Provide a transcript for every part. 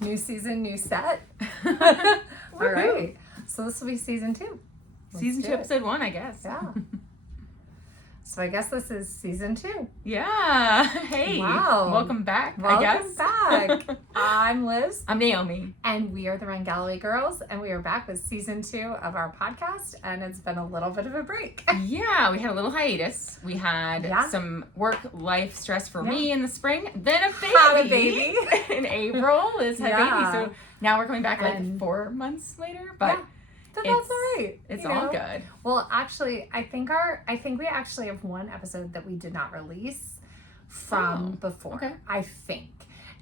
New season, new set. All right. So this will be season 2. Season 2, episode 1, I guess. Yeah. So I guess this is season 2. Yeah. Hey. Wow. Welcome back, Welcome I guess. back. I'm Liz. I'm Naomi. And we are the Ryan Galloway Girls. And we are back with season 2 of our podcast. And it's been a little bit of a break. Yeah, we had a little hiatus. We had some work-life stress for me in the spring. Then a baby. Had a baby. In April. Liz had a baby. So now we're coming back like 4 months later. But that's all right. It's all good. Well, actually, I think we actually have one episode that we did not release from before. Okay. I think.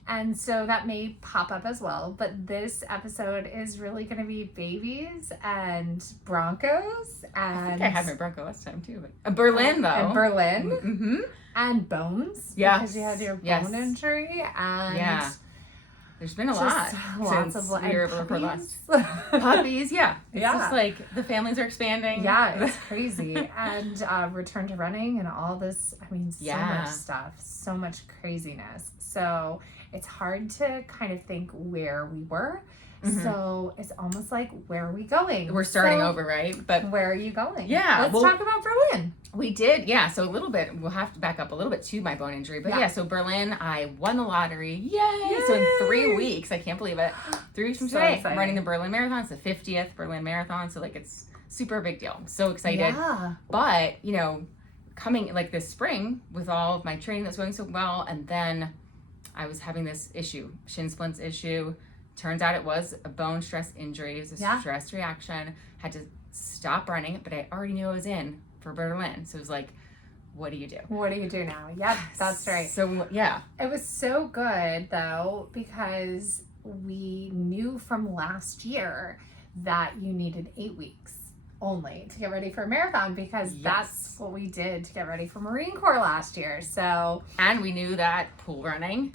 And so that may pop up as well. But this episode is really going to be babies and Broncos. And I think I had my Bronco last time too. But Berlin, though. And Berlin. Mm-hmm. And bones. Yes. Because you had your bone injury. And there's been a lot lots since of we were able to record last. puppies. Puppies, It's just like the families are expanding. Yeah, it's crazy. And return to running and all this, so much stuff, so much craziness. So it's hard to kind of think where we were. Mm-hmm. So it's almost like, where are we going? We're starting over, right? But where are you going? Yeah. Let's talk about Berlin. We did, so a little bit, we'll have to back up a little bit to my bone injury. But so Berlin, I won the lottery. Yay! So in 3 weeks, I can't believe it. 3 weeks from today, I'm running the Berlin Marathon. It's the 50th Berlin Marathon. So it's super big deal. I'm so excited. Yeah. But, coming this spring with all of my training that's going so well, and then I was having this issue, shin splints issue. Turns out it was a bone stress injury. It was a stress reaction. Had to stop running, but I already knew I was in for Berlin. So it was like, what do you do? What do you do now? Yep, that's right. So, It was so good, though, because we knew from last year that you needed 8 weeks only to get ready for a marathon, because that's what we did to get ready for Marine Corps last year. So, and we knew that pool running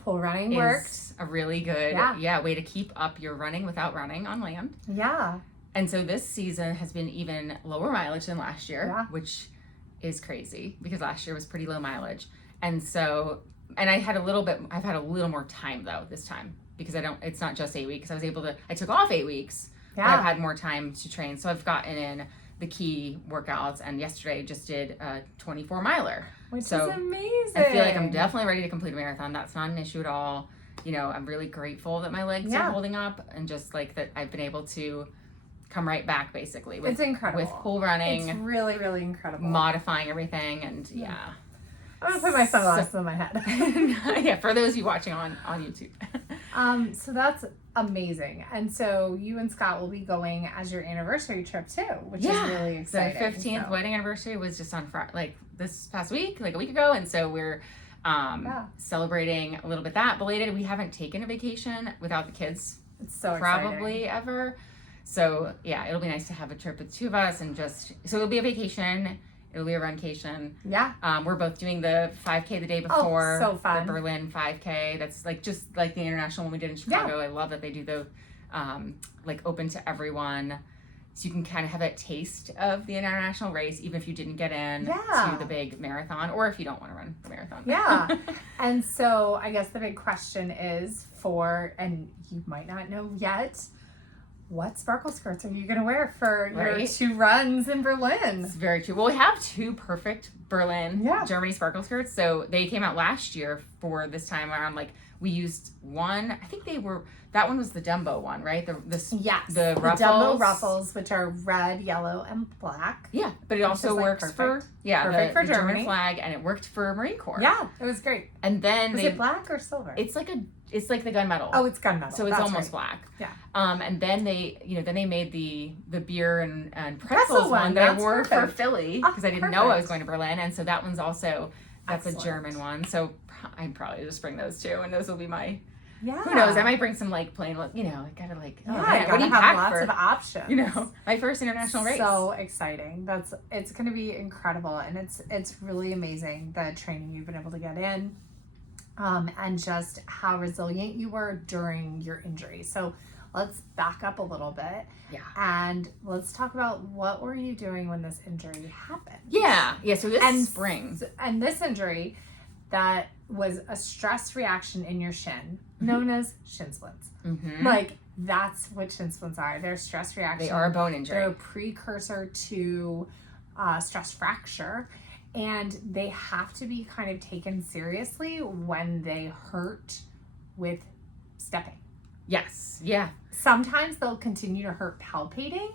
worked. A really good way to keep up your running without running on land. Yeah. And so this season has been even lower mileage than last year, which is crazy because last year was pretty low mileage. And so, and I've had a little more time though this time, because it's not just 8 weeks. I took off 8 weeks. But I've had more time to train. So I've gotten in the key workouts, and yesterday I just did a 24 miler. Which is amazing. I feel like I'm definitely ready to complete a marathon. That's not an issue at all. I'm really grateful that my legs are holding up, and just like that I've been able to come right back basically. It's incredible. With pool running. It's really, really incredible. Modifying everything, and I'm going to put my sunglasses on my head. For those of you watching on YouTube. So that's amazing. And so you and Scott will be going as your anniversary trip too, which is really exciting. The 15th wedding anniversary was just on Friday, this past week, a week ago. And so we're celebrating a little bit that belated. We haven't taken a vacation without the kids. It's so probably ever. So it'll be nice to have a trip with 2 of us, and so it'll be a vacation. It'll be a runcation. Yeah. We're both doing the 5K the day before. Oh, so fun. The Berlin 5K. That's just like the international one we did in Chicago. I love that they do the open to everyone. So you can kind of have a taste of the international race, even if you didn't get in to the big marathon, or if you don't want to run the marathon. Yeah. And so I guess the big question is and you might not know yet, what sparkle skirts are you going to wear for your 2 runs in Berlin? It's very true. Well, we have 2 perfect Berlin, Germany sparkle skirts. So they came out last year for this time around. We used one. I think that one was the Dumbo one, right? The ruffles. The Dumbo ruffles, which are red, yellow, and black. Yeah, but it also works for the German flag, and it worked for Marine Corps. Yeah, it was great. And then is it black or silver? It's like the gunmetal. Oh, it's gunmetal. So it's almost black. Yeah. And then they made the beer and pretzels one that I wore for Philly, because I didn't know I was going to Berlin, and so that one's also that's a German one. So I'd probably just bring those 2, and those will be my. Yeah. Who knows? I might bring some plain. I gotta what do you have lots of options. My first international race. So exciting! It's gonna be incredible, and it's really amazing the training you've been able to get in. And just how resilient you were during your injury. So let's back up a little bit. Yeah. And let's talk about what were you doing when this injury happened? Yeah. So this spring. And this injury that was a stress reaction in your shin, known as shin splints. Mm-hmm. Like, that's what shin splints are. They're a stress reaction. They are a bone injury. They're a precursor to stress fracture. And they have to be kind of taken seriously when they hurt with stepping. Yes. Yeah. Sometimes they'll continue to hurt palpating.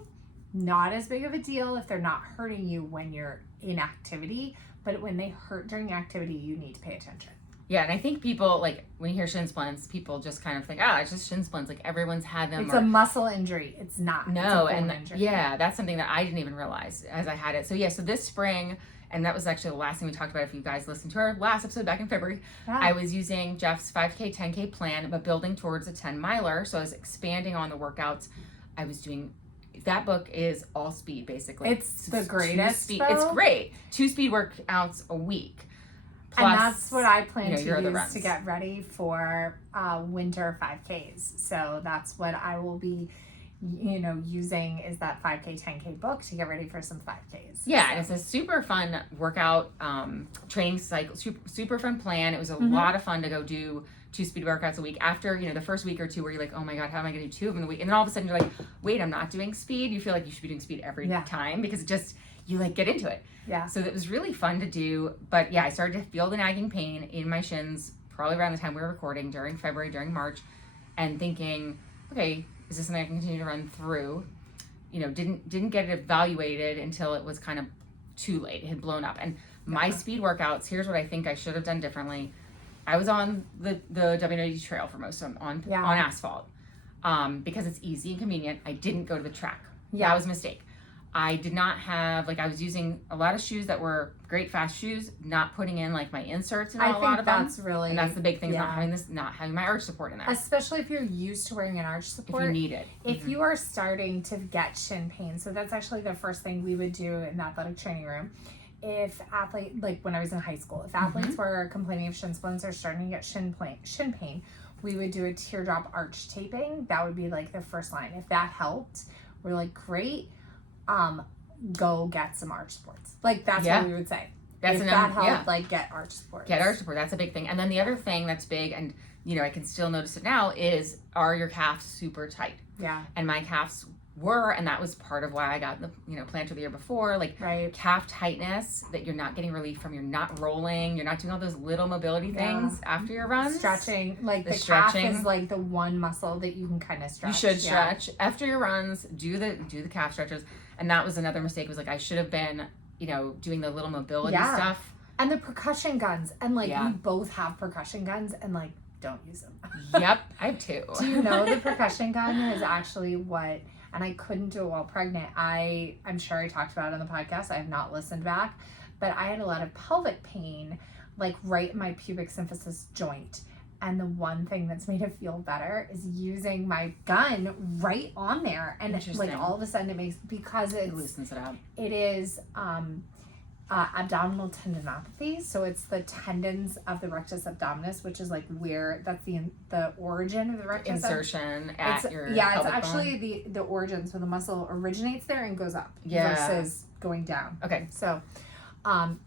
Not as big of a deal if they're not hurting you when you're in activity. But when they hurt during activity, you need to pay attention. Yeah, and I think people, like, when you hear shin splints, people just kind of think, it's just shin splints. Like, everyone's had them. It's a muscle injury. It's not. No, it's a bone and injury. yeah, that's something that I didn't even realize as I had it. So, yeah, so this spring, and that was actually the last thing we talked about if you guys listened to our last episode back in February, I was using Jeff's 5K, 10K plan, but building towards a 10 miler. So I was expanding on the workouts. I was doing... That book is all speed, basically. It's the greatest, speed. though. It's great. 2 speed workouts a week. Plus, and that's what I plan to use runs. to get ready for winter 5Ks. So that's what I will be, using is that 5K, 10K book to get ready for some 5Ks. Yeah, so. and it's a super fun workout training cycle, super fun plan. It was a lot of fun to go do 2 speed workouts a week after, the first week or two where you're like, oh my God, how am I going to do 2 of them a week? And then all of a sudden you're like, wait, I'm not doing speed. You feel like you should be doing speed every time because you like get into it. Yeah. So it was really fun to do. But yeah, I started to feel the nagging pain in my shins probably around the time we were recording during February, during March, and thinking, okay, is this something I can continue to run through? Didn't get it evaluated until it was kind of too late. It had blown up. And my speed workouts, here's what I think I should have done differently. I was on the WNOD trail for most of them on asphalt because it's easy and convenient. I didn't go to the track. That was a mistake. I did not have, I was using a lot of shoes that were great fast shoes, not putting in my inserts and a lot of them. That's really, and that's the big thing, not having my arch support in there. Especially if you're used to wearing an arch support. If you need it. If you are starting to get shin pain, so that's actually the first thing we would do in the athletic training room. If when I was in high school, if athletes were complaining of shin splints or starting to get shin pain, we would do a teardrop arch taping. That would be the first line. If that helped, we're like, great. Go get some arch supports. That's what we would say. If that helped, get arch supports. Get arch support. That's a big thing. And then the other thing that's big, and I can still notice it now, is are your calves super tight? Yeah. And my calves were, and that was part of why I got the plantar the year before. Calf tightness that you're not getting relief from. You're not rolling. You're not doing all those little mobility things after your runs. Stretching, the calf is the one muscle that you can kind of stretch. You should stretch after your runs. Do the calf stretches. And that was another mistake. Was I should have been, doing the little mobility stuff. And the percussion guns. And you both have percussion guns and don't use them. Yep, I have 2. Do you know the percussion gun is actually what, and I couldn't do it while pregnant. I'm sure I talked about it on the podcast. I have not listened back, but I had a lot of pelvic pain, right in my pubic symphysis joint. And the one thing that's made it feel better is using my gun right on there. And all of a sudden it loosens it up. It is abdominal tendinopathy. So it's the tendons of the rectus abdominis, which is where that's the origin of the rectus. Insertion at your it's pelvic actually the origin. So the muscle originates there and goes up versus going down. Okay. So, so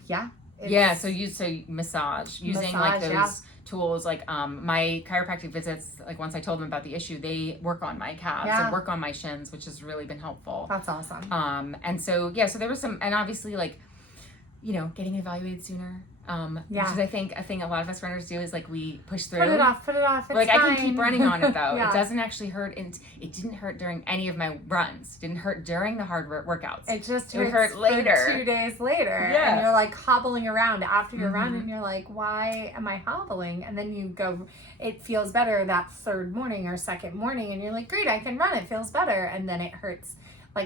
massage using those tools my chiropractic visits, once I told them about the issue, they work on my calves and work on my shins, which has really been helpful. That's awesome. And so so there was some, and obviously getting evaluated sooner. Which is I think a thing a lot of us runners do is we push through. Put it off. It's I can keep fine. running on it though. It doesn't actually hurt, and it didn't hurt during any of my runs. Didn't hurt during the hard workouts. It just would hurt later. 2 days later. Yeah. And you're hobbling around after your run and you're like, why am I hobbling? And then you go, it feels better that third morning or second morning and you're like, great, I can run. It feels better. And then it hurts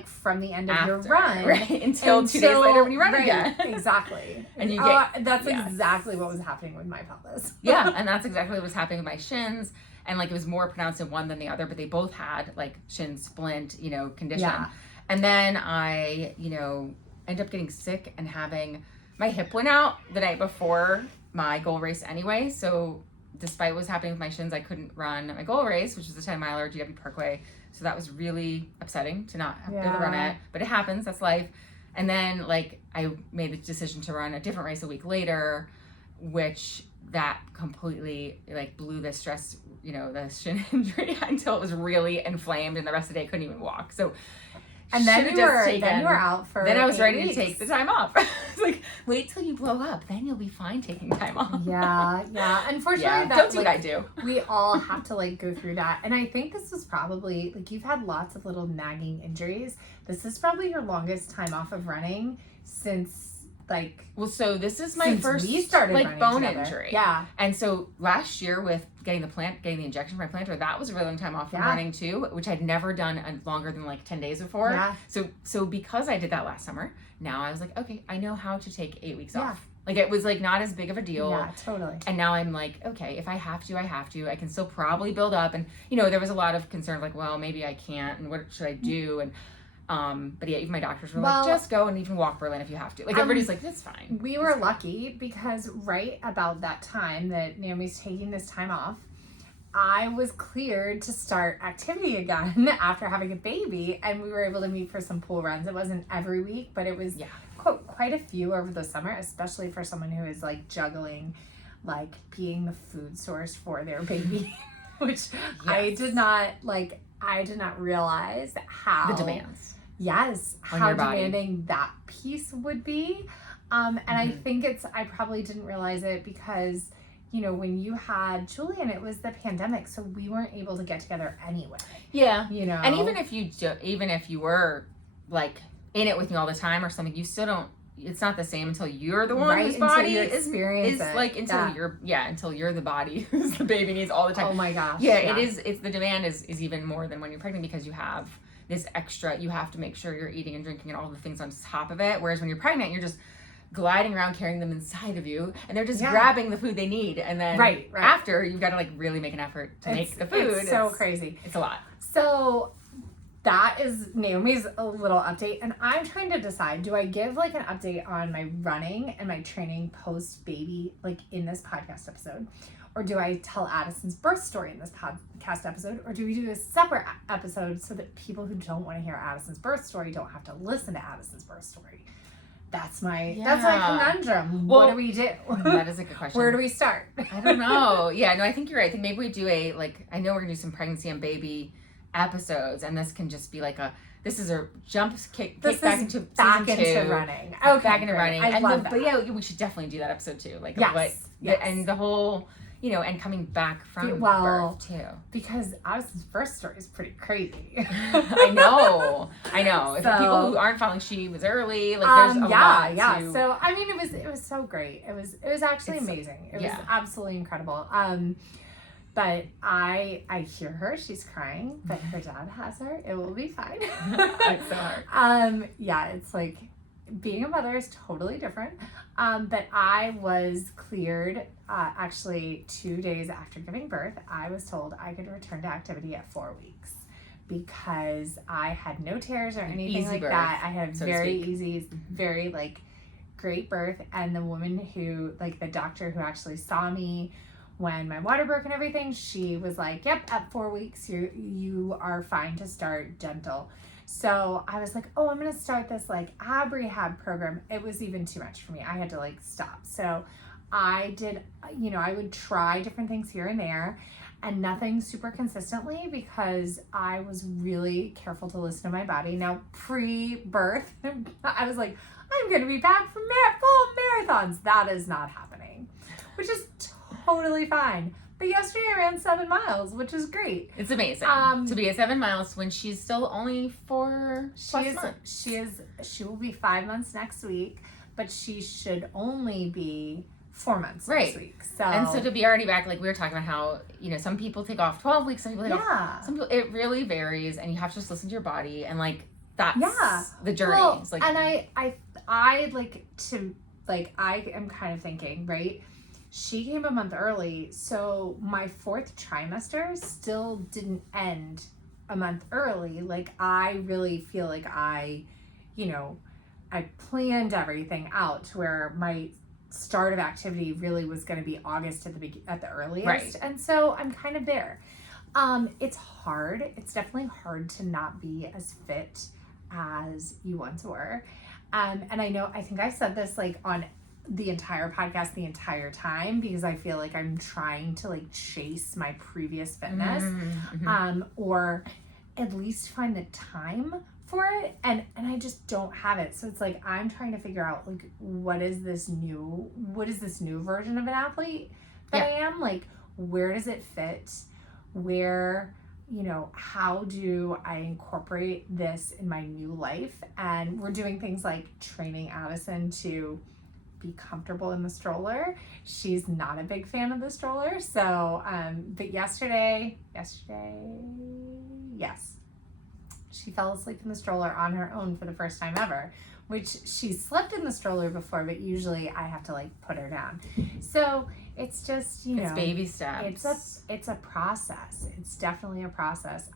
from the end of your run until 2 days later when you run again. Exactly. And you get that's exactly what was happening with my pelvis. Yeah, and that's exactly what was happening with my shins. And it was more pronounced in one than the other, but they both had shin splint, condition. Yeah. And then I, ended up getting sick and having my hip went out the night before my goal race anyway. So despite what was happening with my shins, I couldn't run my goal race, which was the 10 miler GW Parkway. So that was really upsetting to not have to run it, but it happens. That's life. And then I made the decision to run a different race a week later, which that completely like blew the stress, the shin injury until it was really inflamed, and the rest of the day I couldn't even walk. So, and then you were out for. Then I was ready weeks. to take the time off. It's like, wait till you blow up, then you'll be fine taking time off. Yeah. Unfortunately, don't do what I do. We all have to like go through that, and I think this was probably like you've had lots of little nagging injuries. This is probably your longest time off of running since. So this is my first we started bone together. injury. Yeah. And so last year with getting the injection for my plantar, that was a really long time off from running too, which I'd never done longer than like 10 days before. Yeah. So because I did that last summer, now I was like, okay, I know how to take 8 weeks off. Like it was like not as big of a deal. Yeah, totally. And now I'm like, okay, if I have to, I have to. I can still probably build up. And there was a lot of concern like, well, maybe I can't, and what should I do? And but yeah, even my doctors were like, just go and even walk Berlin if you have to. Like everybody's like, that's fine. We were lucky because right about that time that Naomi's taking this time off, I was cleared to start activity again after having a baby, and we were able to meet for some pool runs. It wasn't every week, but it was quite a few over the summer, especially for someone who is like juggling like being the food source for their baby, which I did not realize how the demands. Yes, on how your body. demanding that piece would be. And I think I probably didn't realize it because, when you had Julian, it was the pandemic, so we weren't able to get together anyway. Yeah. And even if you were like in it with me all the time or something, you still don't, it's not the same until you're the one whose body is like, until you're the body whose the baby needs all the time. Oh my gosh. Yeah, it is. It's the demand is even more than when you're pregnant because you have this extra, you have to make sure you're eating and drinking and all the things on top of it. Whereas when you're pregnant, you're just gliding around carrying them inside of you and they're just grabbing the food they need. And then after you've got to like really make an effort to make the food. It's so crazy. It's a lot. So that is Naomi's a little update. And I'm trying to decide, do I give like an update on my running and my training post baby, like in this podcast episode? Or do I tell Addison's birth story in this podcast episode? Or do we do a separate episode so that people who don't want to hear Addison's birth story don't have to listen to Addison's birth story? That's my conundrum. Well, what do we do? That is a good question. Where do we start? I don't know. Yeah, no, I think you're right. I think maybe we do I know we're going to do some pregnancy and baby episodes, and this can just be like this is a kick back into running. Okay, back into running. I love that. But yeah, we should definitely do that episode too. Like yes. And the whole, and coming back from birth too. Because Addison's first story is pretty crazy. I know. So, people who aren't following, she was early. Like there's a lot. Yeah. So I mean, it was so great. It was actually amazing. It was absolutely incredible. But I hear her, she's crying, but her dad has her. It will be fine. It's so hard. It's like being a mother is totally different. But I was cleared actually 2 days after giving birth. I was told I could return to activity at 4 weeks because I had no tears or anything like that. I had very easy, very like great birth. And the woman who, like the doctor who actually saw me when my water broke and everything, she was like, yep, at 4 weeks, you are fine to start gentle. So I was like, oh, I'm going to start this like ab rehab program. It was even too much for me. I had to like stop. So I did, I would try different things here and there and nothing super consistently because I was really careful to listen to my body. Now, pre-birth, I was like, I'm going to be back for full marathons. That is not happening, which is totally fine. But yesterday I ran 7 miles, which is great. It's amazing to be at 7 miles when she's still only 4 months. She will be 5 months next week, but she should only be 4 months next week. So to be already back, like we were talking about how, some people take off 12 weeks, some people take off. Some people, it really varies, and you have to just listen to your body, and like that's the journey. Well, it's like, and I am kind of thinking, right? She came a month early, so my 4th trimester still didn't end a month early. Like, I really feel like I planned everything out to where my start of activity really was going to be August at the earliest. Right. And so I'm kind of there. It's hard. It's definitely hard to not be as fit as you once were. And I think I said this like on the entire podcast the entire time because I feel like I'm trying to like chase my previous fitness, or at least find the time for it, and I just don't have it. So it's like I'm trying to figure out like what is this new version of an athlete that I am, like where does it fit, where, you know, how do I incorporate this in my new life? And we're doing things like training Addison to be comfortable in the stroller. She's not a big fan of the stroller, so but yesterday, yes, she fell asleep in the stroller on her own for the first time ever, which she slept in the stroller before, but usually I have to like put her down. So it's just, you know, it's baby steps. It's a process. It's definitely a process.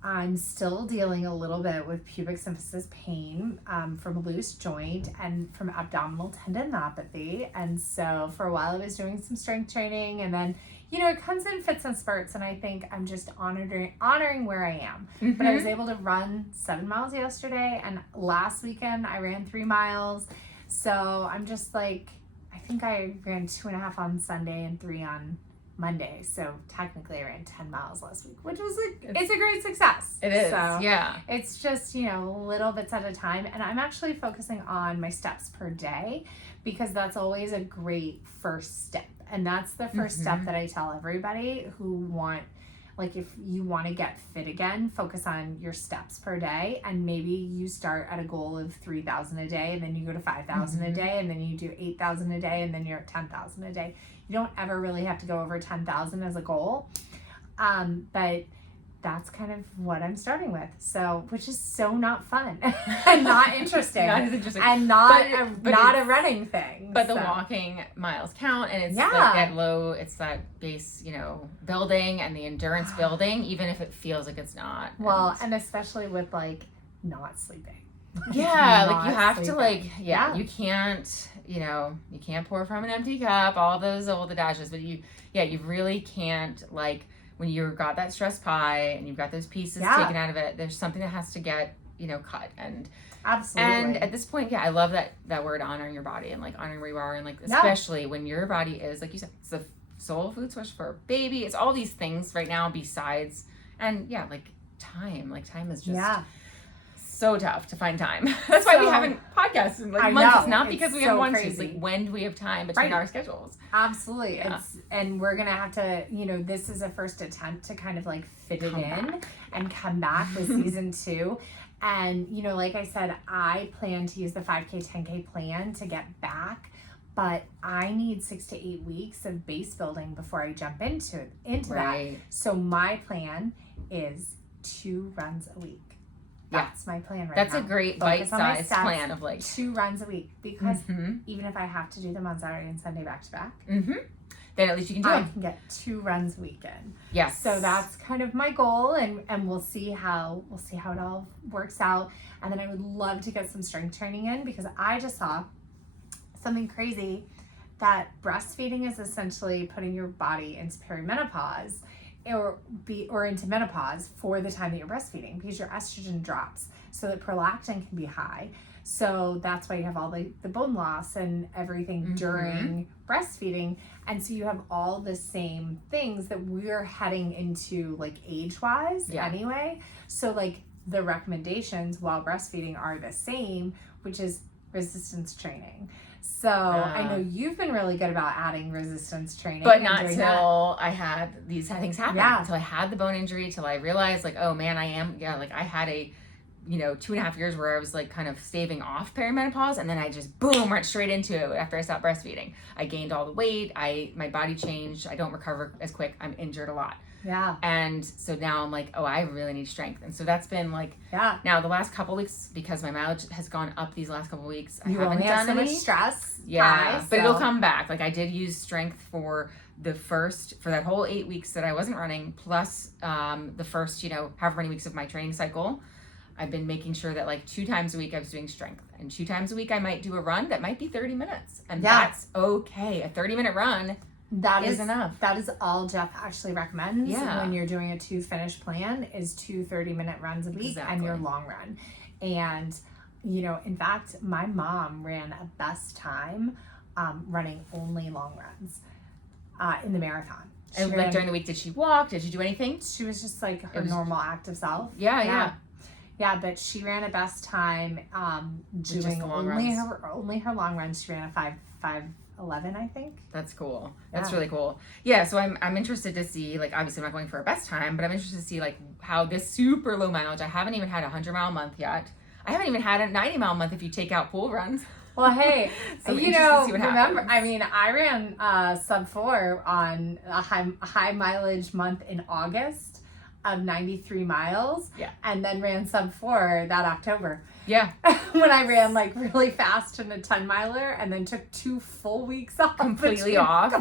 I'm still dealing a little bit with pubic symphysis pain from a loose joint and from abdominal tendinopathy. And so for a while I was doing some strength training, and then, you know, it comes in fits and spurts, and I think I'm just honoring where I am. But I was able to run 7 miles yesterday, and last weekend I ran 3 miles. So I'm just like, I think I ran 2.5 on Sunday and 3 on Monday. So technically I ran 10 miles last week, which was it's a great success. It is. So yeah. It's just, you know, little bits at a time. And I'm actually focusing on my steps per day because that's always a great first step. And that's the first step that I tell everybody who want, like, if you want to get fit again, focus on your steps per day. And maybe you start at a goal of 3,000 a day, and then you go to 5,000 a day, and then you do 8,000 a day, and then you're at 10,000 a day. You don't ever really have to go over 10,000 as a goal. But that's kind of what I'm starting with. So, which is so not fun and not interesting. Not as interesting. And not a running thing. But the walking miles count, and it's like that base, you know, building and the endurance building, even if it feels like it's not. Well, and especially with like not sleeping. Yeah, like you have to like, you can't, you know, you can't pour from an empty cup, all those old adagios, but you really can't, like, when you've got that stress pie and you've got those pieces taken out of it, there's something that has to get, you know, cut. And absolutely. And at this point, I love that word, honoring your body, and like honoring where you are, and like especially when your body is, like you said, it's the soul food source for a baby. It's all these things right now besides, and like time is just so tough to find time. That's why we haven't podcasted in like months. It's not because we have one. It's like, when do we have time between our schedules? Absolutely. Yeah. And we're gonna have to, you know, this is a first attempt to kind of like fit it in and come back with season 2. And, you know, like I said, I plan to use the 5K, 10K plan to get back, but I need 6 to 8 weeks of base building before I jump into that. So my plan is 2 runs a week. That's my plan right now. That's a great bite-sized plan of like 2 runs a week, because even if I have to do them on Saturday and Sunday back to back, then at least you can do I them. can get 2 runs a weekend. Yes. So that's kind of my goal, and we'll see how it all works out. And then I would love to get some strength training in, because I just saw something crazy, that breastfeeding is essentially putting your body into perimenopause or into menopause for the time that you're breastfeeding, because your estrogen drops, so that prolactin can be high. So that's why you have all the bone loss and everything during breastfeeding. And so you have all the same things that we're heading into, like, age-wise anyway. So like the recommendations while breastfeeding are the same, which is resistance training. So I know you've been really good about adding resistance training. But not till I had these things happen. Until I had the bone injury, till I realized, like, oh man, I had a, you know, 2.5 years where I was like kind of staving off perimenopause, and then I just boom went straight into it after I stopped breastfeeding. I gained all the weight, my body changed, I don't recover as quick, I'm injured a lot. Yeah. And so now I'm like, oh, I really need strength. And so that's been like, now the last couple weeks, because my mileage has gone up these last couple weeks, I haven't done so any much stress. But it'll come back. Like, I did use strength for that whole 8 weeks that I wasn't running, plus the first, you know, however many weeks of my training cycle. I've been making sure that like 2 times a week I was doing strength, and 2 times a week I might do a run that might be 30 minutes, and that's okay. A 30-minute run is enough. That is all Jeff actually recommends when you're doing a 2 finish plan, is 2 30-minute runs a week and your long run. And you know, in fact, my mom ran a best time running only long runs in the marathon. And like during the week, did she walk? Did she do anything? She was just like her normal active self. Yeah. Yeah, but she ran a best time doing only her long runs. She ran a 5:11, I think. That's cool. That's really cool. Yeah, so I'm interested to see, like, obviously I'm not going for a best time, but I'm interested to see like how this super low mileage. I haven't even had a 100-mile month yet. I haven't even had a 90-mile month if you take out pool runs. Well, hey, so you know, remember, I mean, I ran sub 4 on a high mileage month in August of 93 miles. Yeah. And then ran sub 4 that October. Yeah. When I ran like really fast in a 10 miler and then took 2 full weeks off. Completely off.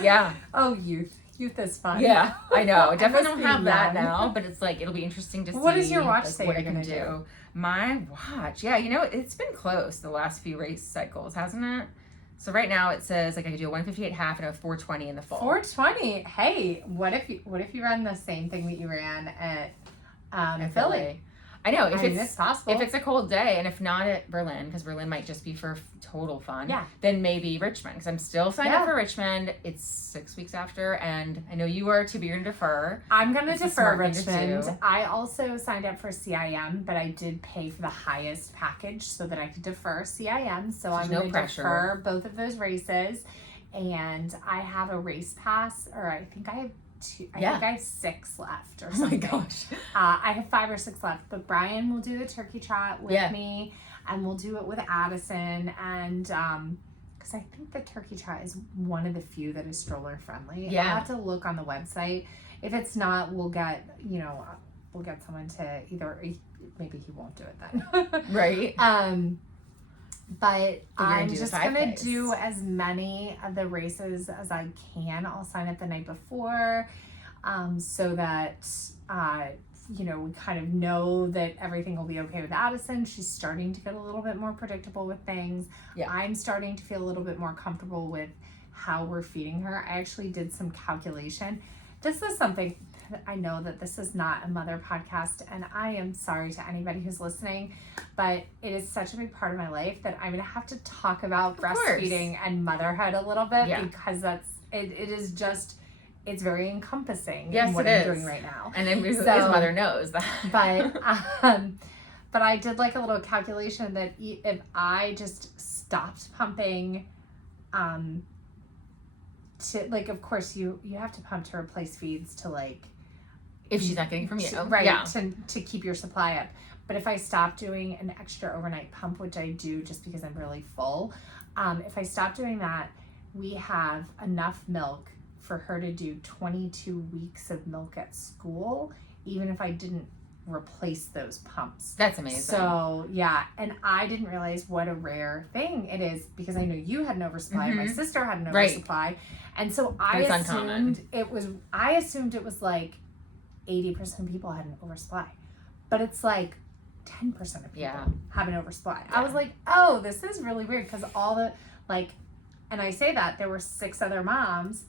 Yeah. Oh, youth is fun. Yeah, I know. Definitely don't have that now, but it's like, it'll be interesting to see. What does your watch say what you're it can do? My watch, yeah, you know, it's been close the last few race cycles, hasn't it? So right now it says like I could do a 158 half and a 420 in the full. 420. Hey, what if you run the same thing that you ran at Philly? I know if it's possible. If it's a cold day, and if not at Berlin, because Berlin might just be for total fun. Yeah. Then maybe Richmond, because I'm still signed up for Richmond. It's 6 weeks after, and I know you are too. But you're gonna defer. I'm gonna defer Richmond. I also signed up for CIM, but I did pay for the highest package so that I could defer CIM. So I'm gonna defer both of those races, and I have a race pass, or I think I have. I think I have 6 left or something. Oh my gosh. I have 5 or 6 left, but Brian will do the turkey trot with me, and we'll do it with Addison, and because I think the turkey trot is one of the few that is stroller friendly. Yeah. I'll have to look on the website. If it's not, we'll get someone to either, maybe he won't do it then. Right. But I'm just going to do as many of the races as I can. I'll sign up the night before so that, we kind of know that everything will be okay with Addison. She's starting to get a little bit more predictable with things. Yeah. I'm starting to feel a little bit more comfortable with how we're feeding her. I actually did some calculation. This is something I know that this is not a mother podcast, and I am sorry to anybody who's listening, but it is such a big part of my life that I'm going to have to talk about breastfeeding and motherhood a little bit because it's very encompassing in what I'm doing right now. And then his mother knows that. But I did like a little calculation that if I just stopped pumping, to like, of course you have to pump to replace feeds to like, if she's not getting from you. To keep your supply up. But if I stop doing an extra overnight pump, which I do just because I'm really full, if I stop doing that, we have enough milk for her to do 22 weeks of milk at school, even if I didn't replace those pumps. That's amazing. So yeah, and I didn't realize what a rare thing it is because I know you had an oversupply, my sister had an oversupply, and so I assumed it was like 80% of people had an oversupply, but it's like 10% of people have an oversupply. I was like, oh, this is really weird because all the and I say that there were 6 other moms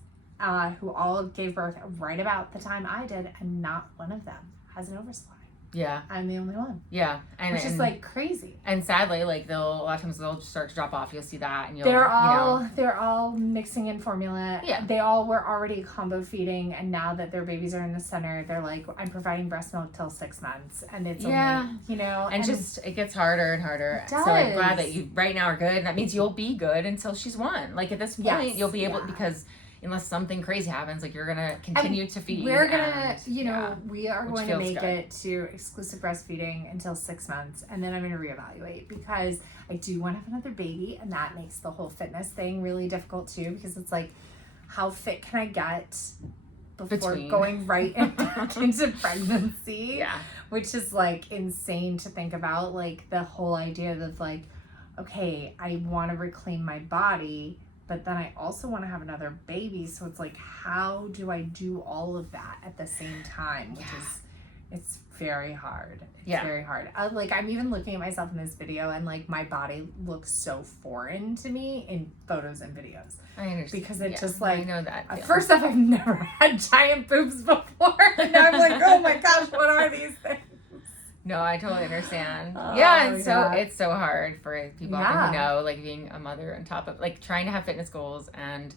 who all gave birth right about the time I did, and not one of them has an oversupply. Yeah. I'm the only one. Yeah. Which is like crazy. And sadly, like a lot of times they'll start to drop off. You'll see that and they're all mixing in formula. Yeah. They all were already combo feeding, and now that their babies are in the center, they're like, I'm providing breast milk till 6 months, and it's only, and just it gets harder and harder. So I'm glad that you right now are good, and that means you'll be good until she's 1. Like at this point you'll be able because unless something crazy happens, like you're gonna continue to feed. We're gonna, we are going to make it to exclusive breastfeeding until 6 months, and then I'm gonna reevaluate because I do want to have another baby, and that makes the whole fitness thing really difficult too. Because it's like, how fit can I get before going right into pregnancy? Yeah, which is like insane to think about. Like the whole idea of like, okay, I want to reclaim my body, but then I also want to have another baby. So it's like, how do I do all of that at the same time? Which is, it's very hard. It's very hard. I'm even looking at myself in this video, and like my body looks so foreign to me in photos and videos. I understand. Because it's just like, I know that. First off, I've never had giant boobs before. And now I'm like, oh my gosh, what are these things? No, I totally understand. Oh, Yeah, and so yeah. it's so hard for people out there Yeah. who know, like being a mother on top of like trying to have fitness goals and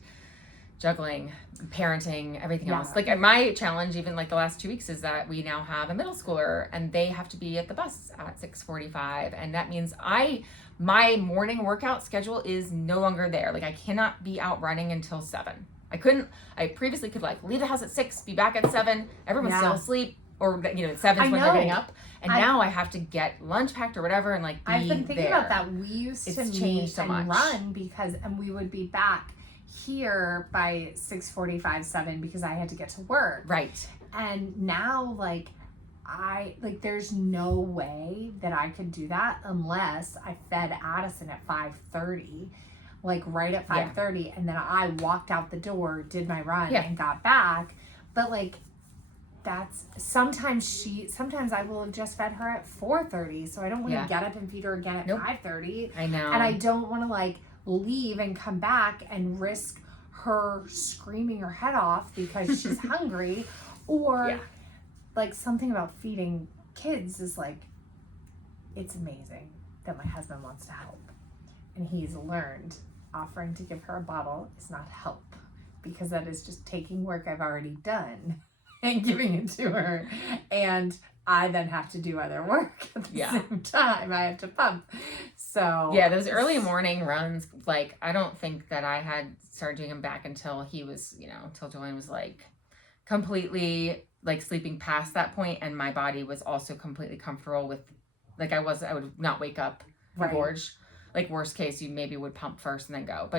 juggling, parenting, everything Yeah. else. Like my challenge, even like the last 2 weeks, is that we now have a middle schooler and they have to be at the bus at 6:45, and that means my morning workout schedule is no longer there. Like I cannot be out running until 7. I previously could like leave the house at 6, be back at 7, everyone's still asleep, or at 7 I when they're getting know. up. And now I have to get lunch packed or whatever and like be I've been thinking there. about that. We used It's to changed meet so and much. run and we would be back here by 6:45, 7 because I had to get to work. Right. And now there's no way that I could do that unless I fed Addison at 5:30, like right at 5:30, and then I walked out the door, did my run, and got back. But like sometimes I will have just fed her at 4:30, so I don't want to get up and feed her again at 5:30. I know. And I don't want to like leave and come back and risk her screaming her head off because she's hungry, or like something about feeding kids is like, it's amazing that my husband wants to help, and he's learned offering to give her a bottle is not help, because that is just taking work I've already done and giving it to her, and I then have to do other work at the same time. I have to pump. So those early morning runs, like I don't think that I had started doing them back until he was, until Julian was like completely like sleeping past that point, and my body was also completely comfortable with, like I would not wake up gorged. Like worst case, you maybe would pump first and then go.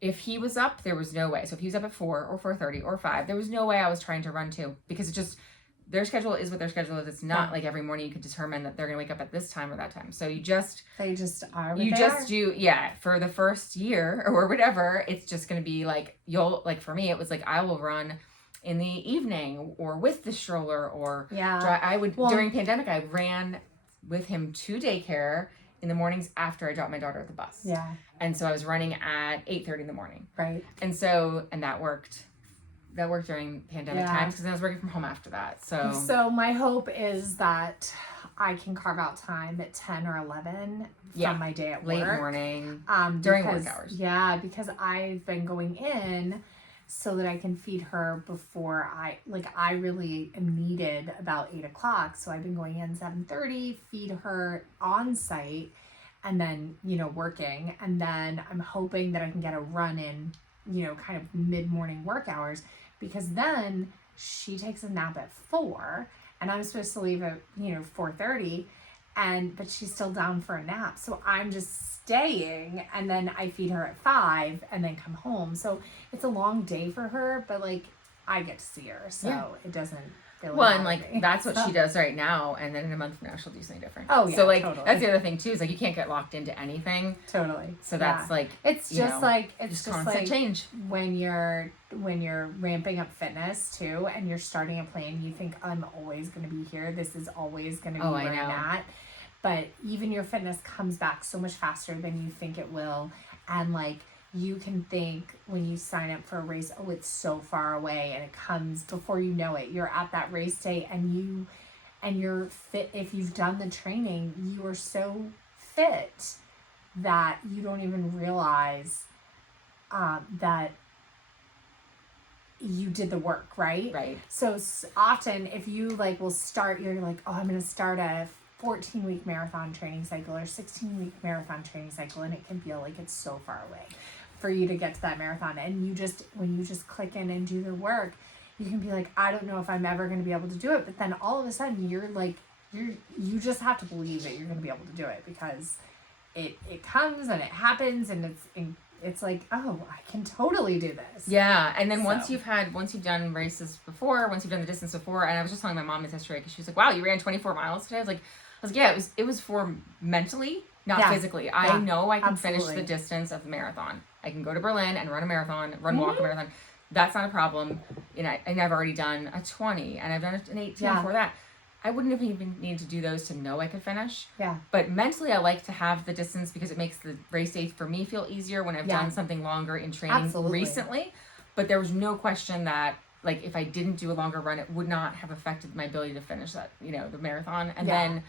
If he was up, there was no way. So if he was up at 4 or 4:30 or 5, there was no way I was trying to run too, because it just, their schedule is what their schedule is. It's not like every morning you could determine that they're going to wake up at this time or that time. So they just are. You just do, for the first year or whatever, it's just going to be like, for me, it was like, I will run in the evening or with the stroller or during pandemic, I ran with him to daycare in the mornings after I dropped my daughter at the bus. Yeah. And so I was running at 8:30 in the morning. Right. And so, and that worked. That worked during pandemic times because I was working from home after that. So my hope is that I can carve out time at 10 or 11 from my day at work. Late morning. During work hours. Yeah, because I've been going in so that I can feed her before I really am needed about 8 o'clock. So I've been going in 7:30, feed her on site, and then, working. And then I'm hoping that I can get a run in, kind of mid-morning work hours, because then she takes a nap at 4 and I'm supposed to leave at, 4:30, but she's still down for a nap. So I'm just staying, and then I feed her at 5 and then come home. So it's a long day for her, but like I get to see her, so it doesn't really and bother me. that's what she does right now, and then in a month from now she'll do something different. Oh yeah, so totally. That's the other thing too, is like you can't get locked into anything. Totally. So that's it's just constant change. When you're ramping up fitness too, and you're starting a plan, you think, I'm always going to be here, this is always going to be where I'm at. But even your fitness comes back so much faster than you think it will. And you can think when you sign up for a race, oh, it's so far away, and it comes before you know it. You're at that race day, and you're fit. If you've done the training, you are so fit that you don't even realize that you did the work, right? Right. So often if you will start, you're like, oh, I'm going to start a 14-week marathon training cycle or 16-week marathon training cycle, and it can feel like it's so far away for you to get to that marathon. And when you just click in and do the work, you can be like, I don't know if I'm ever going to be able to do it. But then all of a sudden you just have to believe that you're going to be able to do it, because it comes and it happens, and it's like, oh, I can totally do this. Yeah. And then once you've done races before, once you've done the distance before, and I was just telling my mom this yesterday, because she was like, wow, you ran 24 miles today. I was like, yeah, it was for mentally, not physically. I know I can finish the distance of the marathon. I can go to Berlin and run a marathon, walk a marathon. That's not a problem. And I've already done a 20, and I've done an 18 before that. I wouldn't have even needed to do those to know I could finish. Yeah. But mentally, I like to have the distance, because it makes the race day for me feel easier when I've done something longer in training recently. But there was no question that like if I didn't do a longer run, it would not have affected my ability to finish that, you know, the marathon. And then,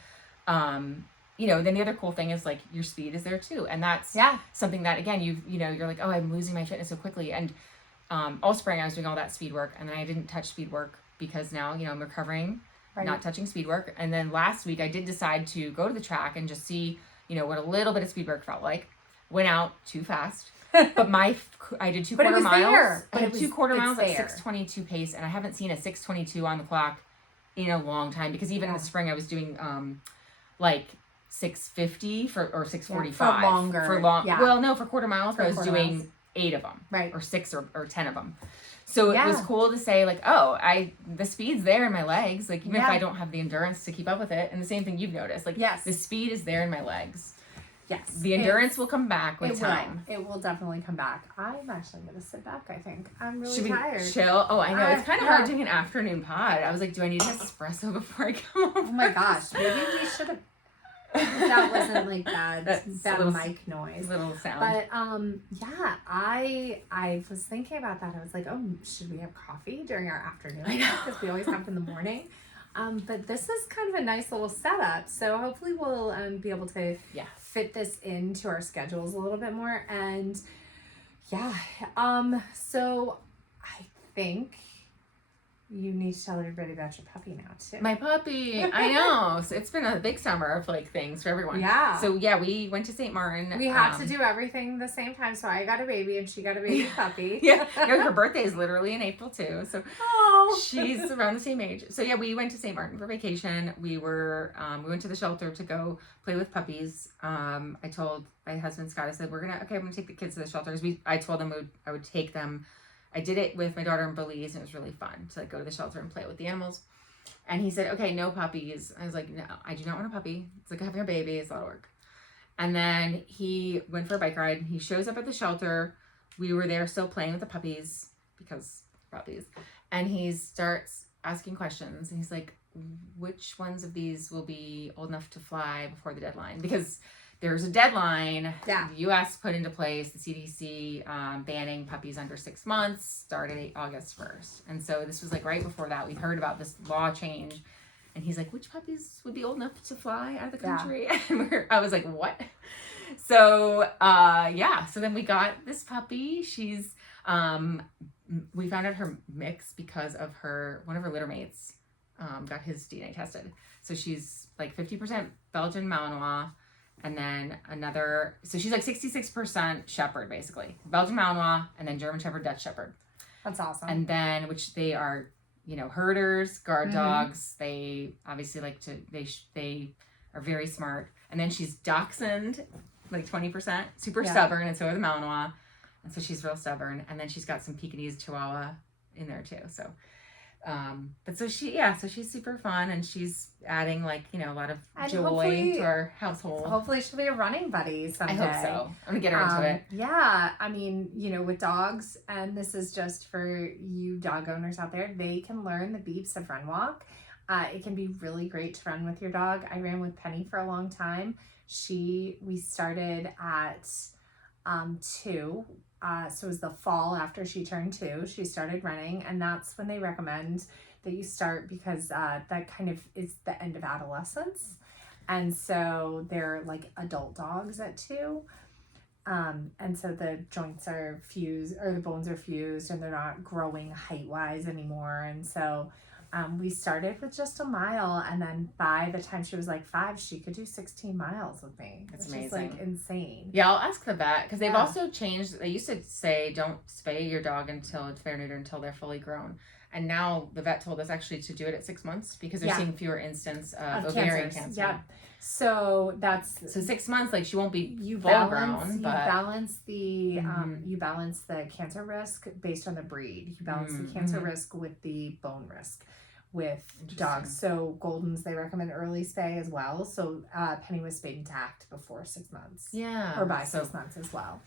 you know, then the other cool thing is like your speed is there too. And that's something that, again, you know, you're like, oh, I'm losing my fitness so quickly. And all spring I was doing all that speed work, and then I didn't touch speed work because now, you know, I'm recovering, not touching speed work. And then last week I did decide to go to the track and just see, you know, what a little bit of speed work felt like. Went out too fast. But I did 2 quarter miles. I did 2 quarter miles at 6:22 pace, and I haven't seen a 6:22 on the clock in a long time, because even in the spring I was doing like 6:50 or 6:45 for longer. Well, no, for quarter miles, but I was doing 8 of them, or 6 or 10 of them. So it was cool to say like, oh, the speed's there in my legs, like even if I don't have the endurance to keep up with it. And the same thing you've noticed, like the speed is there in my legs. Yes. The endurance will come back with time. It will definitely come back. I'm actually going to sit back, I think. I'm really tired. Chill? Oh, I know. It's kind of hard doing an afternoon pod. I was like, do I need an espresso before I come over? Oh my gosh. Maybe we should have. That wasn't like that mic noise. Little sound. But yeah, I was thinking about that. I was like, oh, should we have coffee during our afternoon? Because we always have in the morning. But this is kind of a nice little setup. So hopefully we'll be able to fit this into our schedules a little bit more. And so I think you need to tell everybody about your puppy now too. My puppy, I know. So it's been a big summer of like things for everyone. Yeah. So yeah, we went to St. Martin. We had to do everything the same time. So I got a baby and she got a baby puppy. Her birthday is literally in April too. So she's around the same age. So yeah, we went to St. Martin for vacation. We went to the shelter to go play with puppies. I told my husband Scott, I said, I'm gonna take the kids to the shelters. I told them I would take them. I did it with my daughter in Belize, and it was really fun to like go to the shelter and play with the animals. And he said, okay, no puppies. I was like, no, I do not want a puppy. It's like having a baby. It's a lot of work. And then he went for a bike ride. He shows up at the shelter. We were there still playing with the puppies because puppies. And he starts asking questions. And he's like, which ones of these will be old enough to fly before the deadline? Because there's a deadline. The U.S. put into place, the CDC banning puppies under 6 months started August 1st. And so this was like right before that. We heard about this law change. And he's like, which puppies would be old enough to fly out of the country? And I was like, what? So, so then we got this puppy. She's, we found out her mix because of one of her litter mates got his DNA tested. So she's like 50% Belgian Malinois. And then so she's like 66% Shepherd, basically. Belgian Malinois, and then German Shepherd, Dutch Shepherd. That's awesome. And then, which they are, you know, herders, guard dogs. They obviously like to, they are very smart. And then she's Dachshund, like 20%, super stubborn, and so are the Malinois. And so she's real stubborn. And then she's got some Pekingese Chihuahua in there too. So, so she's super fun, and she's adding like, you know, a lot of joy to our household. Hopefully she'll be a running buddy someday. I hope so. I'm gonna get her into it. Yeah. I mean, you know, with dogs, and this is just for you dog owners out there, they can learn the beeps of Run Walk. It can be really great to run with your dog. I ran with Penny for a long time. We started at 2. So it was the fall after she turned 2, she started running, and that's when they recommend that you start, because that kind of is the end of adolescence. And so they're like adult dogs at 2. And so the joints are fused, or the bones are fused, and they're not growing height-wise anymore. And so we started with just a mile, and then by the time she was like 5, she could do 16 miles with me. That's which amazing. is like insane. Yeah, I'll ask the vet, because they've also changed. They used to say don't spay your dog until it's fair neuter until they're fully grown. And now the vet told us actually to do it at 6 months, because they're seeing fewer instances of ovarian cancer. Yeah. So 6 months, like she won't be full grown. You balance the cancer risk based on the breed. You balance the cancer risk with the bone risk with dogs. So Goldens, they recommend early spay as well. So Penny was spayed and tacked before 6 months. Yeah. Or by 6 months as well.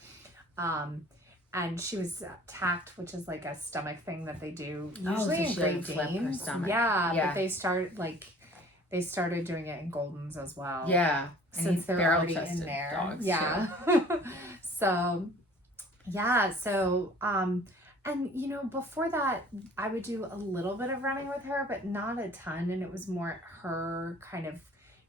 And she was tacked, which is like a stomach thing that they do usually in Great Danes. Yeah, but they started doing it in Goldens as well. Yeah, since they're already in there. Dogs, yeah. So And, before that, I would do a little bit of running with her, but not a ton. And it was more her kind of,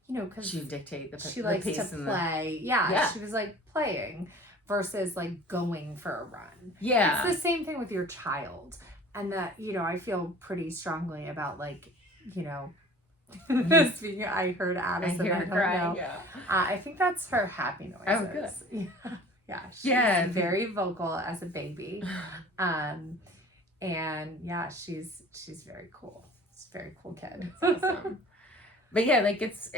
because She would dictate she the likes pace to and play. Yeah, she was like playing versus like going for a run. Yeah. It's the same thing with your child. And that, I feel pretty strongly about like, speaking, I heard Addison. I hear her crying. Yeah. I think that's her happy noises. Oh, good. Yeah, she's very vocal as a baby. And yeah, she's very cool. She's a very cool kid. Awesome. But yeah, like it's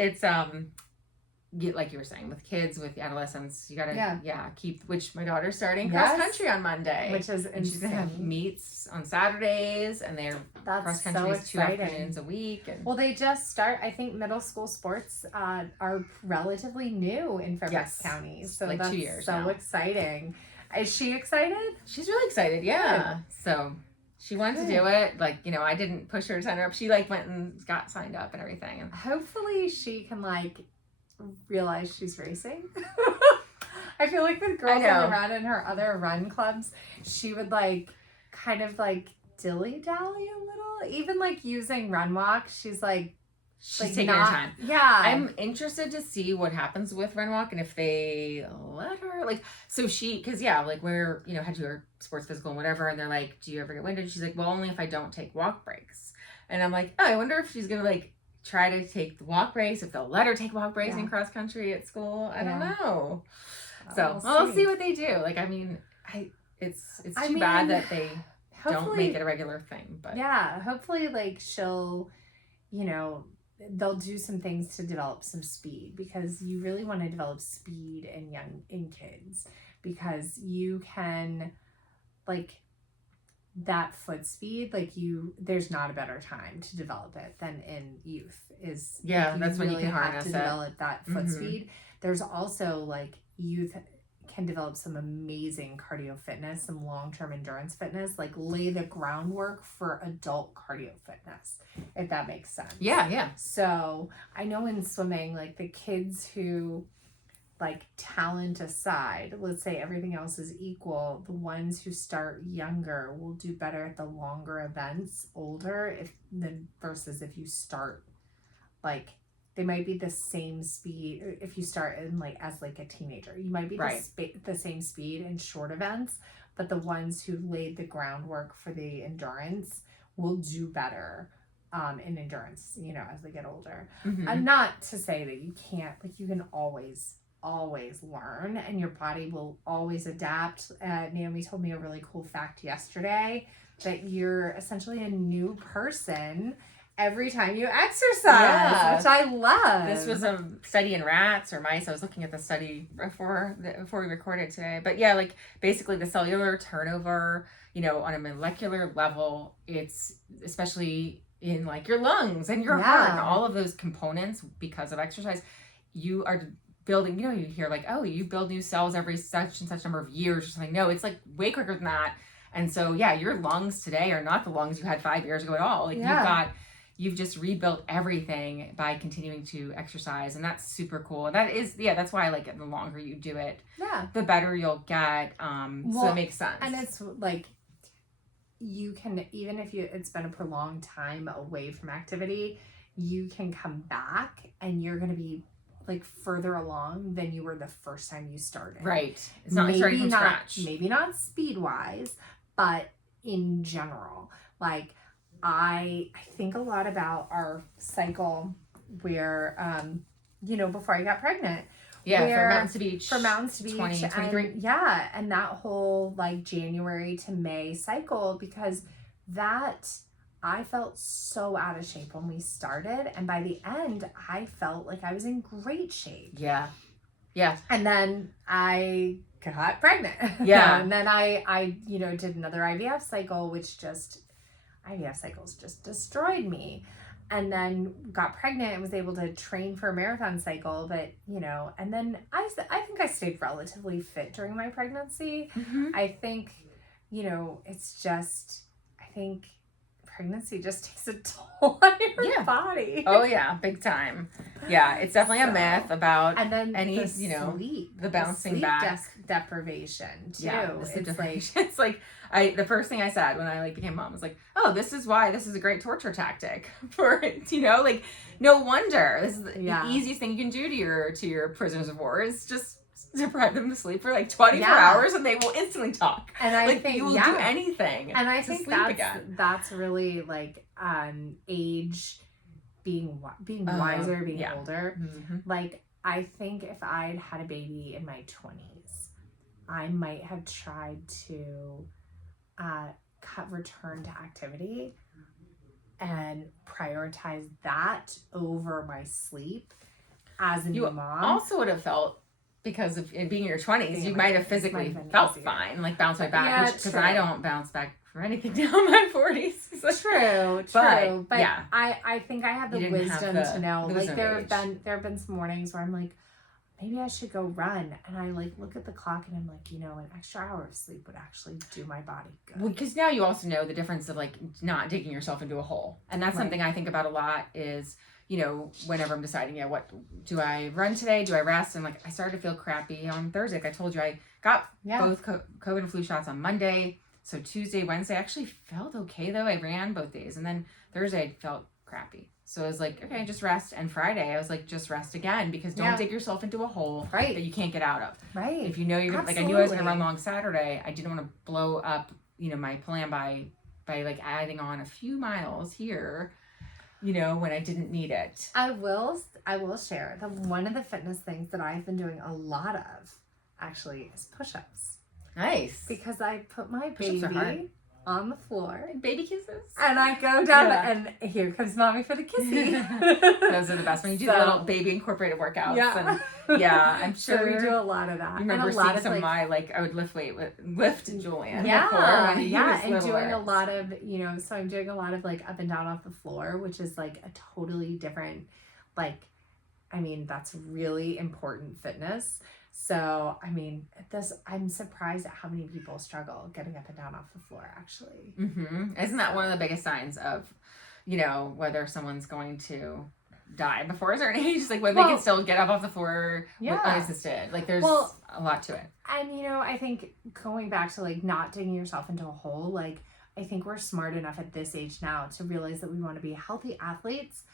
like you were saying, with kids, with adolescents, you gotta keep, which my daughter's starting cross country on Monday, which is and she's gonna have meets on Saturdays, and they're cross country is 2 afternoons a week. And well, they just start. I think middle school sports are relatively new in Fairfax County, so like that's 2 years. So now. Exciting! Is she excited? She's really excited. Yeah. Good. So she wanted to do it. Like, I didn't push her to sign her up. She like went and got signed up and everything. And hopefully she can like realize she's racing. I feel like the girls on the run in her other run clubs, she would like kind of like dilly-dally a little. Even like using Run Walk, she's taking her time. Yeah. I'm interested to see what happens with Run Walk and if they let her because like we're, had to do our sports physical and whatever, and they're like, do you ever get winded? She's like, well, only if I don't take walk breaks. And I'm like, oh, I wonder if she's gonna like try to take the walk breaks, if they'll let her take walk breaks in cross country at school. I don't know. So we'll see what they do. Like, I mean, it's too bad that they don't make it a regular thing. But yeah, hopefully like she'll, they'll do some things to develop some speed, because you really want to develop speed in kids, because you can like that foot speed, like there's not a better time to develop it than in youth. That's when you can harness to develop that foot speed. There's also like youth can develop some amazing cardio fitness, some long-term endurance fitness, like lay the groundwork for adult cardio fitness, if that makes sense. Yeah. So I know in swimming, like the kids who, like talent aside, let's say everything else is equal, the ones who start younger will do better at the longer events older versus if you start like, they might be the same speed if you start in like as like a teenager. You might be the same speed in short events, but the ones who laid the groundwork for the endurance will do better in endurance, as they get older. And not to say that you can't, like you can always learn and your body will always adapt. Naomi told me a really cool fact yesterday, that you're essentially a new person every time you exercise, which I love. This was a study in rats or mice. I was looking at the study before we recorded today. But yeah, like basically the cellular turnover, on a molecular level, it's especially in like your lungs and your heart and all of those components, because of exercise, you are building, you hear like, oh, you build new cells every such and such number of years or something. No, it's like way quicker than that. And so, your lungs today are not the lungs you had 5 years ago at all. Like you've just rebuilt everything by continuing to exercise, and that's super cool. And that is, that's why I like it. The longer you do it, the better you'll get. So it makes sense. And it's like, you can, even if it's been a prolonged time away from activity, you can come back and you're going to be like further along than you were the first time you started. Right. It's not like starting from scratch. Maybe not speed wise, but in general, like I think a lot about our cycle where, before I got pregnant. Yeah, for Mountains to Beach. 2023. And that whole like January to May cycle, because I felt so out of shape when we started. And by the end, I felt like I was in great shape. Yeah. And then I got pregnant. Yeah. And then I did another IVF cycle, IVF cycles just destroyed me. And then got pregnant and was able to train for a marathon cycle. But, and then I think I stayed relatively fit during my pregnancy. I think, it's just, I think pregnancy just takes a toll on your body. Oh yeah, big time. Yeah, it's definitely So- a myth about And then any, the you know, sleep, the bouncing sleep back. deprivation too. Yeah, the sleep It's like, deprivation. It's like the first thing I said when I like became mom was like, oh, this is why this is a great torture tactic for, you know, like, no wonder this is the easiest thing you can do to your prisoners of war is just deprive them of sleep for like 24 hours and they will instantly talk. And I like, think you will do anything. And I to think sleep that's really like age being wiser, being older. Mm-hmm. Like, I think if I'd had a baby in my 20s, I might have tried to return to activity and prioritize that over my sleep as a new mom. Also would have felt, because of it being in your 20s, you might have physically felt fine, like bounce right back. Yeah, because I don't bounce back for anything now in my 40s. Like, true. But yeah, I think I have the wisdom to know. Like, there have been some mornings where I'm like, maybe I should go run, and I like look at the clock and I'm like, you know, an extra hour of sleep would actually do my body good. Well, because now you also know the difference of like not digging yourself into a hole, and that's something I think about a lot. Is, you know, whenever I'm deciding, what do I run today? Do I rest? And like, I started to feel crappy on Thursday. Like I told you, I got both COVID and flu shots on Monday. So Tuesday, Wednesday, I actually felt okay though. I ran both days, and then Thursday I felt crappy. So I was like, okay, just rest. And Friday I was like, just rest again, because don't dig yourself into a hole that you can't get out of. Right. If you know you're gonna, like, I knew I was gonna run long Saturday. I didn't want to blow up, you know, my plan by like adding on a few miles here, you know, when I didn't need it. I will share that one of the fitness things that I've been doing a lot of actually is push-ups. Nice. Because I put my baby on the floor. Baby kisses. And I go down and here comes mommy for the kissy. Those are the best when you do the little baby incorporated workouts. Yeah. And I'm sure so we do a lot of that. You remember seeing some of my, like, I would lift Julian. Yeah. Before And doing a lot of, you know, so I'm doing a lot of like up and down off the floor, which is like a totally different, like, I mean, that's really important fitness. So, I mean, I'm surprised at how many people struggle getting up and down off the floor, actually. Mm-hmm. Isn't that one of the biggest signs of, you know, whether someone's going to die before a certain age? Like, whether they can still get up off the floor unassisted. Like, there's a lot to it. And, you know, I think going back to, like, not digging yourself into a hole, like, I think we're smart enough at this age now to realize that we want to be healthy athletes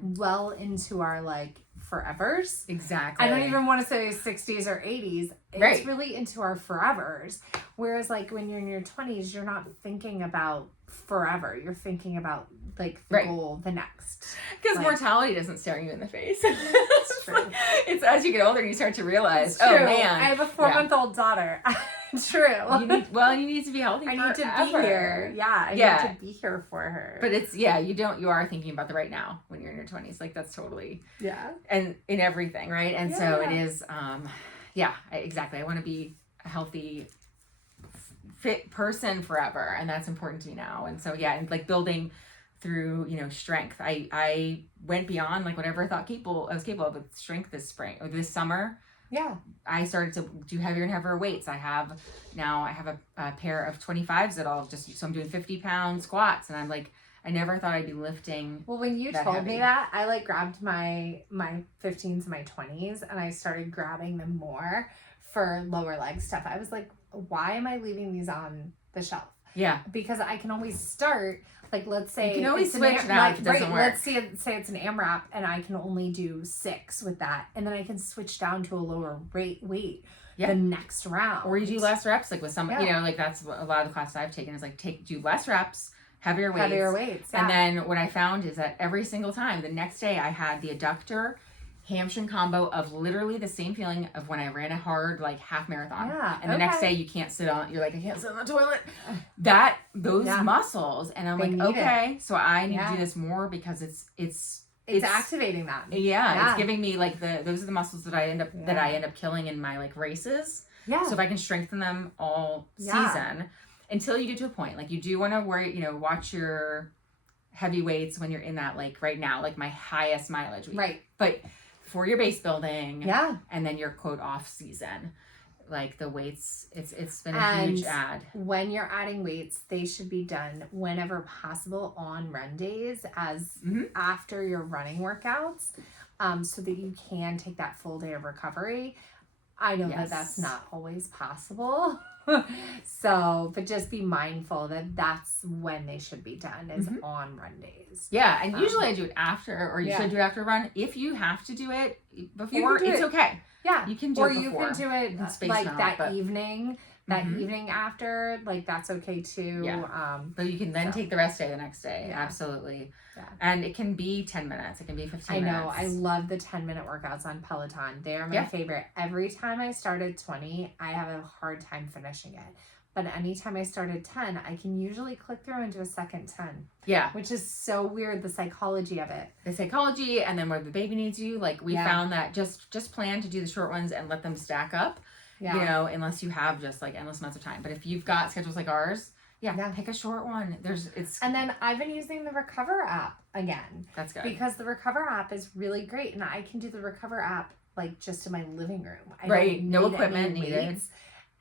well into our, like, forevers. Exactly. I don't even want to say 60s or 80s. It's really into our forevers. Whereas, like, when you're in your 20s, you're not thinking about forever. You're thinking about, like, the goal, the next. Because mortality doesn't stare you in the face. That's true. It's as you get older, you start to realize, oh, man. I have a 4-month-old daughter. True. You need to be healthy. I need to be here. Yeah. I need to be here for her. But it's, you are thinking about the right now when you're in your 20s. Like, that's totally. Yeah. And in everything, right? And so it is, exactly. I want to be a healthy, fit person forever. And that's important to me now. And so, and like building through, you know, strength. I went beyond like whatever I thought I was capable of with strength this spring or this summer. Yeah. I started to do heavier and heavier weights. I have a pair of 25s that so I'm doing 50-pound squats, and I'm like, I never thought I'd be lifting. Well, when you told me that, I like grabbed my 15s and my 20s and I started grabbing them more for lower leg stuff. I was like, why am I leaving these on the shelf? Yeah. Because I can always start, like, let's say you can always switch it out if it doesn't work. Let's say it's an AMRAP and I can only do 6 with that, and then I can switch down to a lower weight the next round. Or you do less reps, like with some, you know, like that's what a lot of the classes I've taken is like do less reps, heavier weights. And then what I found is that every single time, the next day I had the adductor hamstring combo of literally the same feeling of when I ran a hard like half marathon. Yeah. And the next day you can't sit on, you're like, I can't sit on the toilet. Those muscles. And I'm like, okay, so I need to do this more because it's activating that. Yeah. It's giving me like those are the muscles that I end up killing in my like races. Yeah. So if I can strengthen them all season until you get to a point, like you do want to worry, you know, watch your heavy weights when you're in that, like right now, like my highest mileage week. Right. But for your base building and then your quote off season, like the weights. It's been a huge ad. When you're adding weights, they should be done whenever possible on run days, as after your running workouts, so that you can take that full day of recovery. I know that that's not always possible. So, but just be mindful that that's when they should be done, is on run days. Yeah, and usually I do it after, or usually do it after a run. If you have to do it before, it's okay. Yeah, you can do it before. Or you can do it like that evening. That evening after, like, that's okay too. Yeah. But you can then take the rest day the next day. Yeah. Absolutely. Yeah. And it can be 10 minutes. It can be 15 minutes. I know. I love the 10-minute workouts on Peloton. They are my favorite. Every time I started 20, I have a hard time finishing it. But anytime I started 10, I can usually click through and do a second 10. Yeah. Which is so weird, the psychology of it. The psychology, and then where the baby needs you. Like, we found that just plan to do the short ones and let them stack up. Yeah. You know, unless you have just like endless amounts of time. But if you've got schedules like ours, pick a short one. And then I've been using the Recover app again. That's good. Because the Recover app is really great, and I can do the Recover app like just in my living room. No equipment needed.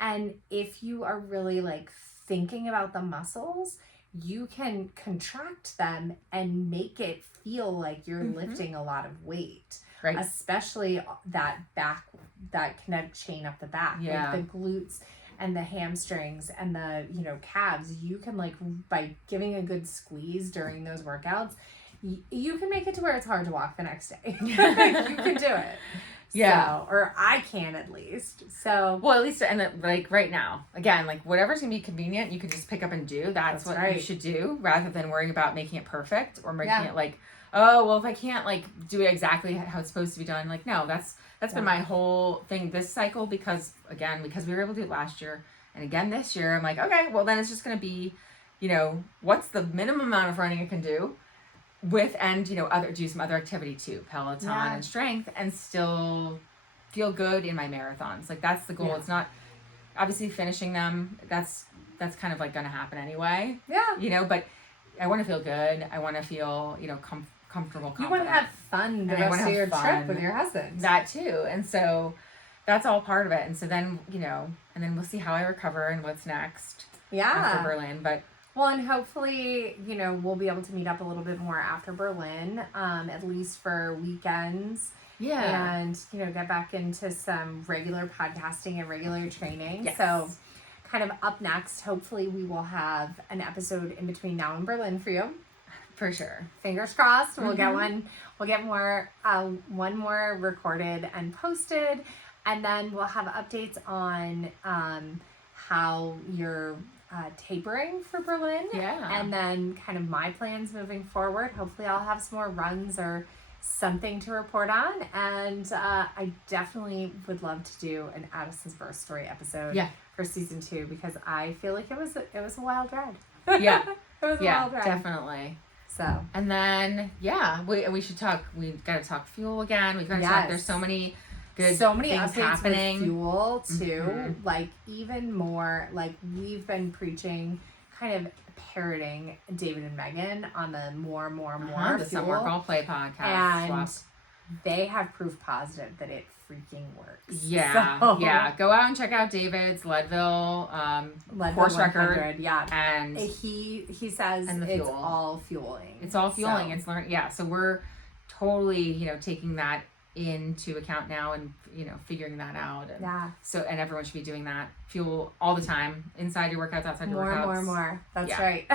And if you are really like thinking about the muscles, you can contract them and make it feel like you're lifting a lot of weight. Right. Especially that back, that kinetic chain up the back. Yeah. Like the glutes and the hamstrings and the, calves. You can, like, by giving a good squeeze during those workouts, you can make it to where it's hard to walk the next day. You can do it. Yeah. So, or I can at least. So. Well, at least, and like right now, again, like whatever's going to be convenient, you can just pick up and do. That's what you should do, rather than worrying about making it perfect or making it like, oh, well, if I can't like do it exactly how it's supposed to be done, like, no, that's been my whole thing this cycle, because we were able to do it last year and again this year. I'm like, okay, well then it's just going to be, what's the minimum amount of running I can do with, and, do some other activity too, Peloton and strength, and still feel good in my marathons. Like, that's the goal. Yeah. It's not obviously finishing them. That's kind of like going to happen anyway. Yeah. But I want to feel good. I want to feel, comfortable, confident. You want to have fun the rest of your trip with your husband. That too. And so that's all part of it. And so then, and then we'll see how I recover and what's next. After Berlin. But well, and hopefully, we'll be able to meet up a little bit more after Berlin, at least for weekends. Yeah. And, get back into some regular podcasting and regular training. Yes. So kind of up next, hopefully we will have an episode in between now and Berlin for you. For sure. Fingers crossed. We'll get one. We'll get more, one more recorded and posted. And then we'll have updates on how you're tapering for Berlin. Yeah. And then kind of my plans moving forward. Hopefully I'll have some more runs or something to report on. And I definitely would love to do an Addison's Birth Story episode for season 2, because I feel like it was a wild ride. Yeah. It was a wild ride. Definitely. So. And then, we should talk. We've got to talk fuel again. We've got to talk. There's so many things happening. With fuel too. Like, even more, like, we've been preaching, kind of parroting David and Megan on the more the fuel. Summer Girl Play podcast. And they have proof positive that it freaking works. Yeah. So. Yeah. Go out and check out David's Leadville course record. Yeah. And he says it's all fueling. It's all fueling. So. It's learning. Yeah. So we're totally, taking that into account now, and, figuring that out. And so, and everyone should be doing that. Fuel all the time, inside your workouts, outside your workouts. More. That's right.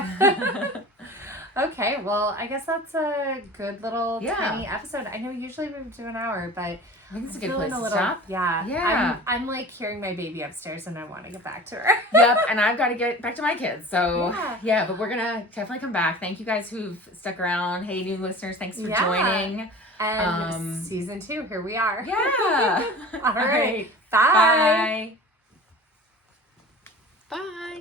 Okay, well, I guess that's a good little tiny episode. I know usually we do an hour, but I think it's a good place to stop. Yeah. I'm like hearing my baby upstairs, and I want to get back to her. Yep, and I've got to get back to my kids. So, but we're going to definitely come back. Thank you guys who've stuck around. Hey, new listeners, thanks for joining. And season 2, here we are. Yeah. All right. Bye. Bye.